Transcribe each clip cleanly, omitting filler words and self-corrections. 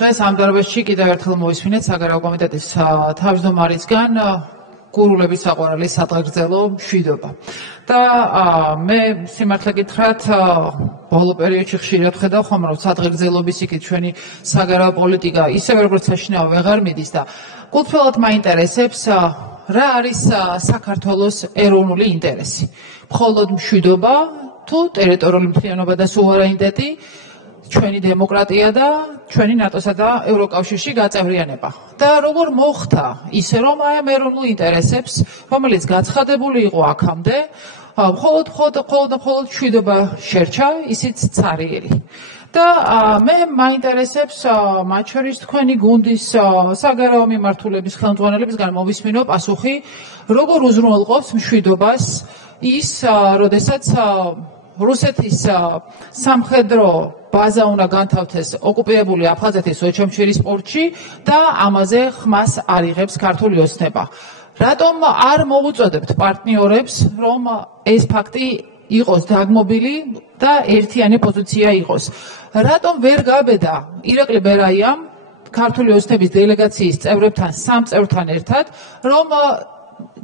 დღეს ამ დარბაზში კიდევ ერთხელ მოვისმინეთ საგარეო კომიტეტის თავმჯდომარისგან გურულების საყვარელი სადღეგრძელო მშვიდობა. და მე სიმართლე გითხრათ, ბოლო პერიოდში ხშირად ვხედავ ხომ რომ სადღეგრძელობის იქით ჩვენი საგარეო პოლიტიკა ისევე როგორც საშინაო ვეღარ მიდის და კუთვნილად მაინტერესებს რა არის საქართველოს ეროვნული ინტერესი. მხოლოდ მშვიდობა თუ ტერიტორიული მთლიანობა და სუვერენიტეტი, ჩვენი დემოკრატია და ჩვენი ნატოსა და ევროკავშირში გაწევრიანება. და როგორ მოხდა ისე რომ აი ამ ეროვნულ ინტერესებს, რომელიც გაცხადებული იყო აქამდე, მხოლოდ მშვიდობა შერჩა, ისიც ცარიელი. და მე მაინტერესებს მათ შორის თქვენი გუნდის საგარეო მიმართულების ხელმძღვანელებისგან მოვისმინო პასუხი, როგორ უზრუნველყოფს მშვიდობას ის, როდესაც რუსეთის სამხედრო ბაზა უნდა განთავთეს ოკუპირებული აფხაზეთის ოჩამჩირის პორტში და ამაზე ხმას არ იღებს ქართული ოცნება. რატომ არ მოუწოდებთ პარტნიორებს, რომ ეს ფაქტი იყოს დაგმობილი და ერთიანი პოზიცია იყოს? რატომ ვერ გაბედა ირაკლი ბერაიამ ქართული ოცნების დელეგაციის წევრებთან, 3 წევრთან ერთად, რომ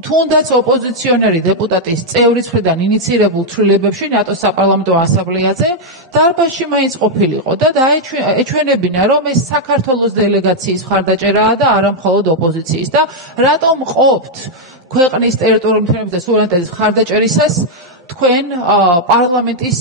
თუნდაც ოპოზიციონერი დეპუტატის წევრის მხრიდან ინიცირებულ ცვლილებებში ნატოს საპარლამენტო ასამბლეაზე დარბაზში მაინც ყოფილიყო და ეჩვენებინა, რომ ეს საქართველოს დელეგაციის მხარდაჭერაა და არა მხოლოდ ოპოზიციის. და რატომ ყოფთ ქვეყნის ტერიტორიული მთლიანობის და სუვერენიტეტის მხარდაჭერისას თქვენ პარლამენტის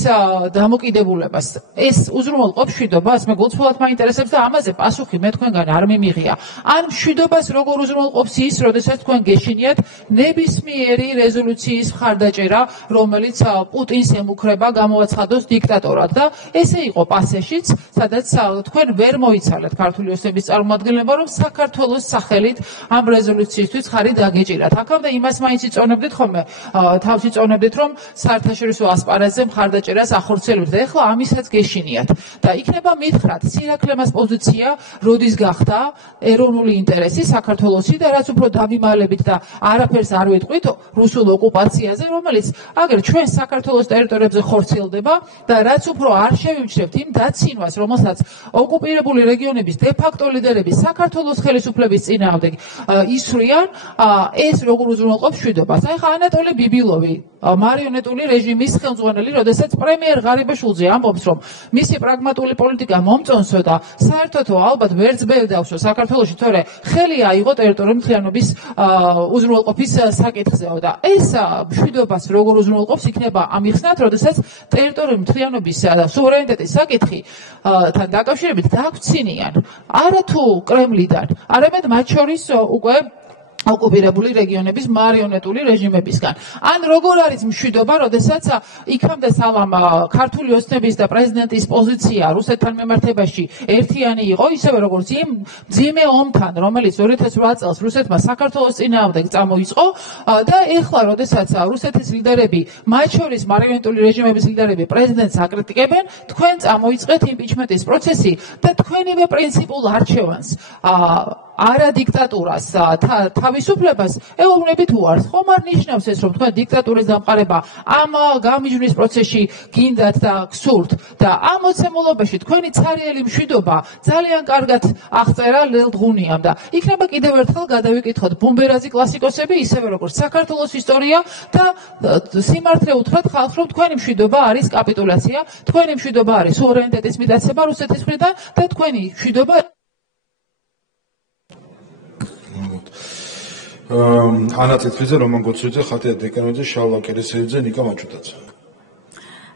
დამოკიდებულებას? ეს უზრუნველყოფს მშვიდობას? მე გულწრფელად მაინტერესებს და ამაზე პასუხი მე თქვენგან არ მიმიღია. ან მშვიდობას როგორ უზრუნველყოფს ის, როდესაც თქვენ გეშინიათ ნებისმიერი რეზოლუციის მხარდაჭერა, რომელიც პუტინს ემუქრება გამოაცხადოს დიქტატორად და ესე იყო პასეშიც, სადაც თქვენ ვერ მოიცალეთ ქართული ოცნების წარმომადგენლობა, რომ საქართველოს სახელით ამ რეზოლუციისთვის ხარი დაგეჭირათ. აქამდე იმას მაინც იწონებდით ხოლმე, თავს იწონებდით, რომ საერთაშორისო ასპარეზზე მხარდაჭერას ახორციელებთ და ეხლა ამისაც გეშინიათ. და იქნება მითხრათ, სირაკლემას პოზიცია როდის გახდა ეროვნული ინტერესი საქართველოსი და რაც უფრო დავიმალებით და არაფერს არ ვეტყვით რუსულ ოკუპაციაზე, რომელიც აგერ ჩვენ საქართველოს ტერიტორიებზე ხორციელდება და რაც უფრო არ შევიმჩნევთ იმ დაცინვას, რომელსაც ოკუპირებული რეგიონების დე-ფაქტო ლიდერები საქართველოს ხელისუფლების წინააღმდეგ ისვრიან, ეს როგორ უზრუნველყოფს მშვიდობას? აი ხა ანატოლი ბიბილოვი, მარიონეტული რეჟიმის ხელმძღვანელი, როდესაც პრემიერ ღარიბაშვილზე ამბობს, რომ მისი პრაგმატული პოლიტიკა მომწონსო და საერთოდ ალბათ ვერც ვერ დავსო საქართველოში, თორე ხელი აიღო ტერიტორიული მთლიანობის უზრუნველყოფის საკითხზეო და ეს მშვიდობას როგორ უზრუნველყოფს იქნება ამიხსნათ, როდესაც ტერიტორიული მთლიანობის და სუვერენიტეტის საკითხი თან დაკავშირებით დაგვცინიან არა თუ კრემლიდან, არამედ მათ შორის უკვე ოკუპირებული რეგიონების მარიონეტული რეჟიმებისგან. ან როგორ არის მშვიდობა, როდესაც იქამდე სალამ ქართული ოცნების და პრეზიდენტის პოზიცია რუსეთთან მიმართებაში ერთიანი იყო, ისევე როგორც იმ მძიმე ომთან, რომელიც 2008 წელს რუსეთმა საქართველოს წინააღმდეგ წამოიწყო და ეხლა, როდესაც რუსეთის ლიდერები, მათ შორის მარიონეტული რეჟიმების ლიდერები პრეზიდენტს აკრიტიკებენ, თქვენ წამოიწყეთ იმპიჩმენტის პროცესი და თქვენივე პრინციპულ არჩევანს არა დიქტატურას, თავისუფლებას ეუბნებით უარს. ხომ არ ნიშნავს ეს, რომ თქვენ დიქტატურის დამყარება ამ გამიჯვნის პროცესში გინდათ და გსურთ და ამ მოცემულობაში თქვენი ცარიელი მშვიდობა ძალიან კარგად აღწერა ლელდღუნიამ და იქნება კიდევ ერთხელ გადავიკითხოთ ბუმბერაზი კლასიკოსები, ისევე როგორც საქართველოს ისტორია და სიმართლე უთხრათ ხალხს, რომ თქვენი მშვიდობა არის კაპიტულაცია, თქვენი მშვიდობა არის სუვერენიტეტის მიტაცება რუსეთის მხრიდან და თქვენი მშვიდობა ანა წითლიძე, რომან გოცოიძე, ხათია დეკანოძე, შალვა კერესელიძე, ნიკა მაჩუტაძე.